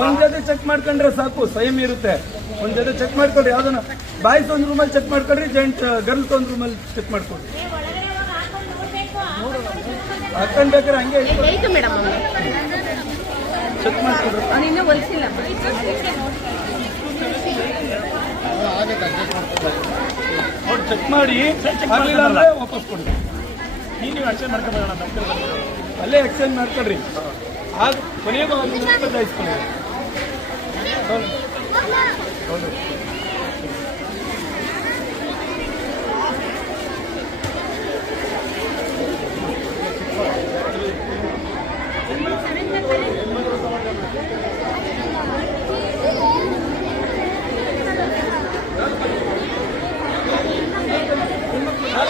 ಒಂದ್ ಜೊತೆ ಚೆಕ್ ಮಾಡ್ಕೊಂಡ್ರೆ ಸಾಕು ಸ್ವಯಂ ಇರುತ್ತೆ. ಒಂದ್ ಜೊತೆ ಚೆಕ್ ಮಾಡ್ಕೊಳ್ರಿ ಯಾವ್ದನ ಬಾಯ್ಸ್ ಒಂದ್ ರೂಮಲ್ಲಿ ಚೆಕ್ ಮಾಡ್ಕೊಳ್ರಿ ಜೆಂಟ್ ಗರ್ಲ್ಸ್ ಒಂದ್ ರೂಮಲ್ಲಿ ಚೆಕ್ ಮಾಡ್ಕೊಳ್ರಿ. ಹಾಕೊಂಡ್ಬೇಕಾದ್ರೆ ಹಂಗೆ ಚೆಕ್ ಮಾಡ್ಕೊಳ್ರಿ ಚೆಕ್ ಮಾಡಿ ಆಗಲಿಲ್ಲ ಅಂದ್ರೆ ವಾಪಸ್ ಕೊಡಿ. ನೀವು ಎಕ್ಸ್ಚೇಂಜ್ ಮಾಡ್ಕೊಬೋಣ ನಮ್ಮ ಅಲ್ಲೇ ಎಕ್ಸ್ಚೇಂಜ್ ಮಾಡ್ಕೊಳ್ರಿ ಆಗ ಕೊನೆಗೂ ಒಂದು ಬದಲಾಯಿಸ್ಕೊಳ್ಳಿ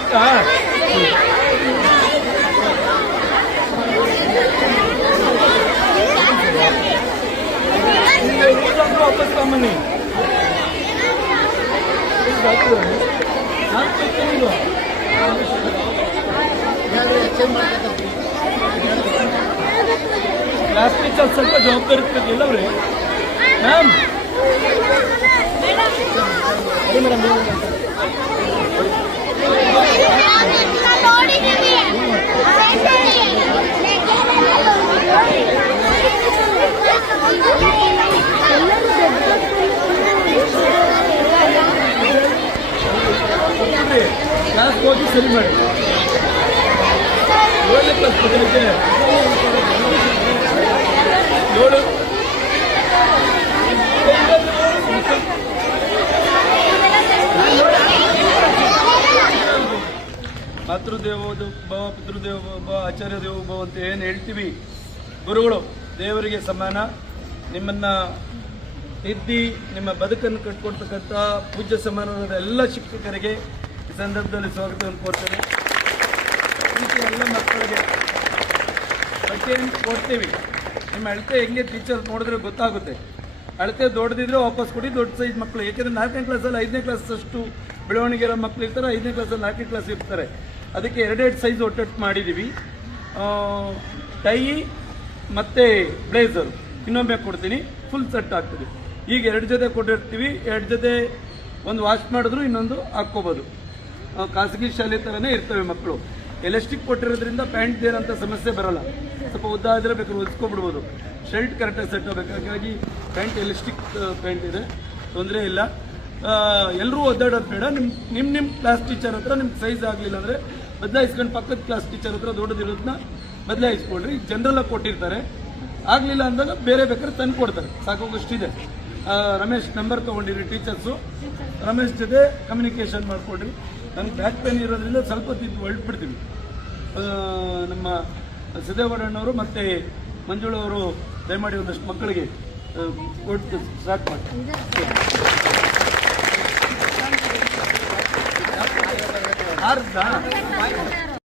ಅಕ್ಕ ವಾಪಸ್ ತಗೊಂಬನ್ನಿ ಕ್ಲಾಸ್ ಟೀಚರ್ ಸ್ವಲ್ಪ ಜವಾಬ್ದಾರಿ ಇರ್ತದೆ ಅವ್ರಿ ಮ್ಯಾಮ್ ಕ್ಲಾಸ್ ಹೋಗಿ ಸರಿ ಮಾಡಿ. ಏಳನೇ ಕ್ಲಾಸ್ ಏಳು. ಭವ, ಪಿತೃದೇವ ಭವ ಆಚಾರ್ಯ ದೇವೋ ಭವ ಅಂತ ಏನು ಹೇಳ್ತೀವಿ? ಗುರುಗಳು, ದೇವರಿಗೆ ಸಮಾನ. ನಿಮ್ಮನ್ನ ತಿದ್ದಿ, ನಿಮ್ಮ ಬದುಕನ್ನು ಕಟ್ಕೊಡ್ತಕ್ಕಂಥ ಪೂಜ್ಯ ಸಮಾನವಾದ ಎಲ್ಲ ಶಿಕ್ಷಕರಿಗೆ ಈ ಸಂದರ್ಭದಲ್ಲಿ ಸ್ವಾಗತವನ್ನು ಕೋರ್ತೇನೆ ಪ್ರೀತಿ ಎಲ್ಲ ಮಕ್ಕಳಿಗೆ ಬಟ್ಟೆಯನ್ನು ಕೊಡ್ತೀವಿ. ನಿಮ್ಮ ಅಳತೆ ಹೆಂಗೆ ಟೀಚರ್ ನೋಡಿದ್ರೆ ಗೊತ್ತಾಗುತ್ತೆ. ಅಳತೆ ದೊಡ್ಡದಿದ್ರೆ ವಾಪಸ್ ಕೊಡಿ, ದೊಡ್ಡ ಸೈಜ್ ಮಕ್ಕಳು ಯಾಕೆಂದ್ರೆ ನಾಲ್ಕನೇ ಕ್ಲಾಸಲ್ಲಿ ಐದನೇ ಕ್ಲಾಸ್ ಅಷ್ಟು ಬೆಳವಣಿಗೆ ಇರೋ ಮಕ್ಕಳು ಇರ್ತಾರೆ, ಐದನೇ ಕ್ಲಾಸಲ್ಲಿ ನಾಲ್ಕನೇ ಕ್ಲಾಸ್ ಇರ್ತಾರೆ. ಅದಕ್ಕೆ ಎರಡೆರಡು ಸೈಜ್ ಒಟ್ಟಟ್ಟು ಮಾಡಿದ್ದೀವಿ ಟೈ ಮತ್ತು ಬ್ಲೇಸರು ಇನ್ನೊಮ್ಮೆ ಕೊಡ್ತೀನಿ. ಫುಲ್ ಸೆಟ್ ಆಗ್ತದೆ. ಈಗ ಎರಡು ಜೊತೆ ಕೊಟ್ಟಿರ್ತೀವಿ. ಎರಡು ಜೊತೆ ಒಂದು ವಾಶ್ ಮಾಡಿದ್ರು, ಇನ್ನೊಂದು ಹಾಕ್ಕೋಬೋದು. ಖಾಸಗಿ ಶಾಲೆ ಥರನೇ ಇರ್ತವೆ ಮಕ್ಕಳು. ಎಲೆಸ್ಟಿಕ್ ಕೊಟ್ಟಿರೋದ್ರಿಂದ ಪ್ಯಾಂಟ್ ಏನಂತ ಸಮಸ್ಯೆ ಬರಲ್ಲ. ಸ್ವಲ್ಪ ಉದ್ದ ಆದರೆ ಬೇಕಾದ್ರೆ ಹೊಲಿಸ್ಕೊಬಿಡ್ಬೋದು ಶರ್ಟ್ ಕರೆಕ್ಟಾಗಿ ಸೆಟ್ ಆಗಬೇಕು. ಹಾಗಾಗಿ ಪ್ಯಾಂಟ್, ಎಲಾಸ್ಟಿಕ್ ಪ್ಯಾಂಟ್ ಇದೆ. ತೊಂದರೆ ಇಲ್ಲ. ಎಲ್ಲರೂ ಒದ್ದಾಡೋದು ಬೇಡ. ನಿಮ್ಮ ನಿಮ್ಮ ನಿಮ್ಮ ಕ್ಲಾಸ್ ಟೀಚರ್ ಹತ್ರ ನಿಮ್ಗೆ ಸೈಜ್ ಆಗಲಿಲ್ಲ ಅಂದರೆ ಬದಲಾಯಿಸ್ಕೊಂಡು ಪಕ್ಕದ ಕ್ಲಾಸ್ ಟೀಚರ್ ಹತ್ರ ದೊಡ್ಡದಿರೋದನ್ನ ಬದಲಾಯಿಸ್ಕೊಳ್ರಿ ಜನರಲ್ಲ ಕೊಟ್ಟಿರ್ತಾರೆ. ಆಗಲಿಲ್ಲ ಅಂದಾಗ ಬೇರೆ ಬೇಕಾದ್ರೆ ತಂದು ಕೊಡ್ತಾರೆ ಸಾಕಾಗಷ್ಟಿದೆ. ರಮೇಶ್ ನಂಬರ್ ತೊಗೊಂಡಿರಿ ಟೀಚರ್ಸು ರಮೇಶ್ ಜೊತೆ ಕಮ್ಯುನಿಕೇಷನ್ ಮಾಡಿಕೊಡ್ರಿ. ನನಗೆ ಬ್ಯಾಕ್ ಪೇನ್ ಇರೋದ್ರಿಂದ ಸ್ವಲ್ಪ ತಿದ್ದು ಹೊರಟ್ಬಿಡ್ತೀವಿ ಆ, ನಮ್ಮ ಸಿದ್ದೇಗೌಡಣ್ಣವರು ಮತ್ತು ಮಂಜುಳು ಅವರು ದಯಮಾಡಿ ಒಂದಷ್ಟು ಮಕ್ಕಳಿಗೆ ಸ್ಟಾರ್ಟ್ ಮಾಡಿ. ಆರ್ದ